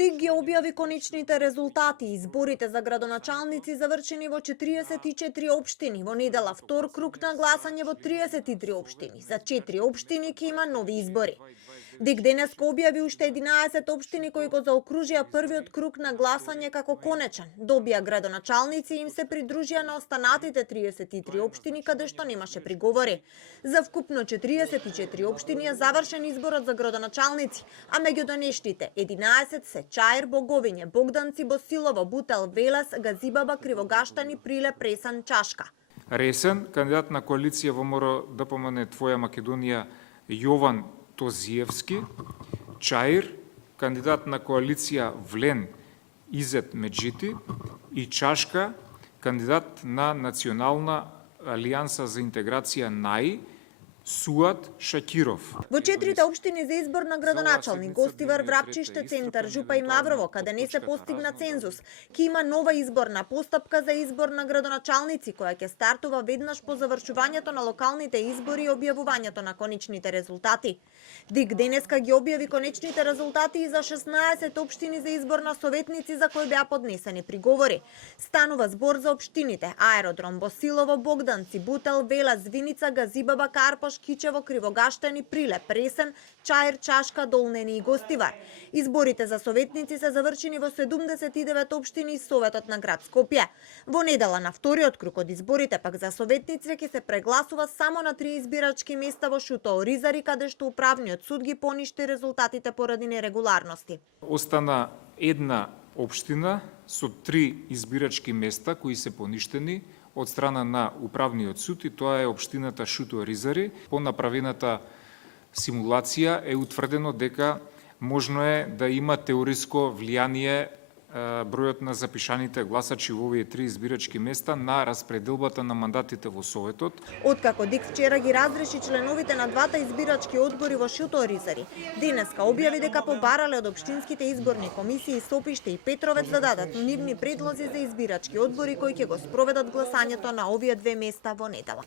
ДИК ги објави конечните резултати. Изборите за градоначалници завршени во 44 општини. Во недела втор круг на гласање во 33 општини. За 4 општини ќе има нови избори. ДИК денеска објави уште 11 општини кои го заокружија првиот круг на гласање како конечен. Добија градоначалници им се придружија на останатите 33 општини каде што немаше приговори. За вкупно 44 општини е завршен изборот за градоначалници, а меѓу донешните 11 се Чаир, Боговиње, Богданци, Босилово, Бутел, Велес, Газибаба, Кривогаштани, Прилеп, Пресен, Чашка. Ресен, кандидат на коалиција ВМРО ДПМН Твоја Македонија Јован Тозиевски, Чаир, кандидат на коалиција Влен Изет Меджити и Чашка, кандидат на Национална алијанса за интеграција НАИ Суат Шакиров. Во 4 општини за избор на градоначалник Гостивар, Врапчиште, Центар, Жупа и Маврово, каде не се постигна цензус, ќе има нова изборна постапка за избор на градоначалници која ќе стартува веднаш по завршувањето на локалните избори и објавувањето на конечните резултати. ДИК денеска ги објави конечните резултати и за 16 општини за избор на советници за кои беа поднесени приговори. Станува збор за општините Аеродром, Босилово, Богданци, Бутел, Велес, Виница, Газибаба, Карпош, Кичево, Кривогаштани, Прилеп, Пресен, Чаир, Чашка, Долнени и Гостивар. Изборите за советници се завршени во 79 општини и Советот на град Скопје. Во недела на вториот круг од изборите пак за советници ќе се прегласува само на 3 избирачки места во Шуто Оризари, каде што управниот суд ги поништи резултатите поради нерегуларности. Остана една општина со 3 избирачки места кои се поништени од страна на управниот суд и тоа е општината Шуто Оризари. По направената симулација е утврдено дека можно е да има теориско влијание бројот на запишаните гласачи во овие 3 избирачки места на распределбата на мандатите во Советот. Откако ДИК вчера ги разреши членовите на двата избирачки одбори во Шуто Оризари, денеска објави дека побарале од општинските изборни комисии Сопиште и Петровец да дадат нивни предлози за избирачки одбори кои ќе го спроведат гласањето на овие 2 места во недела.